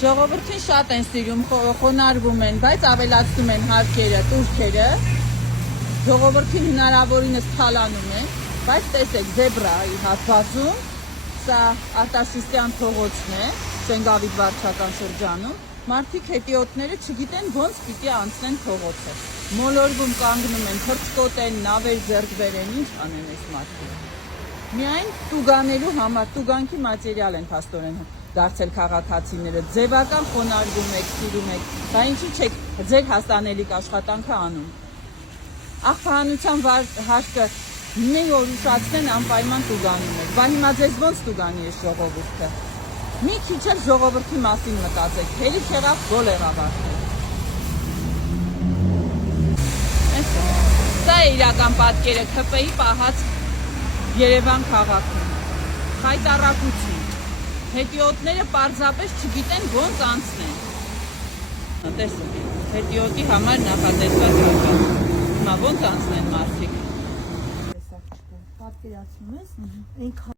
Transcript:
Ժողովրդին շատ են սիրում, խոնարհվում են, բայց ավելացնում են հարկերը, տուրքերը։ Ժողովրդին հնարավորինս թալանում են, բայց տեսեք, զեբրայի հատվածում, սա Արտաշիսյան փողոցն է, Շենգավիթ վարչական շրջանում, մարդիկ հետիոտները չգիտեն ոնց պիտի անցնեն փողոցը։ Մոլորվում կանգնում են, թռչկոտեն, նավեր ձեռք բերեն, ինչ անեն այս մարդիկ։ Միայն տուգանելու համար, տուգանքի մատերիալ են փաստորեն դարձել քաղաքացիները, ձևական խոնարհվում եք, սիրում եք, դա ինչի չեք ձեր հասանելիք աշխատանքը անում։ Աղբահանության հարկը մի օր ուշացնեն անպայման տուգանում եք, բա հիմա ձեզ ոնց տուգանի է ժողովուրդը։ Մի քիչ էլ ժողովրդի մասին մտածեք, հերիք եղավ գոլ եղավ արդեն։ Սա է իրական պատկերը ՔՊ-ի պահած Երևան քաղաքում, խայտառակություն, հետիոտները պարզապես չգիտեն ոնց անցնեն։ Տեսեք, հետիոտի համար նախատեսված հարկա, հիմա ոնց անցնեն մարդիկ։ Պատկերացնում ես,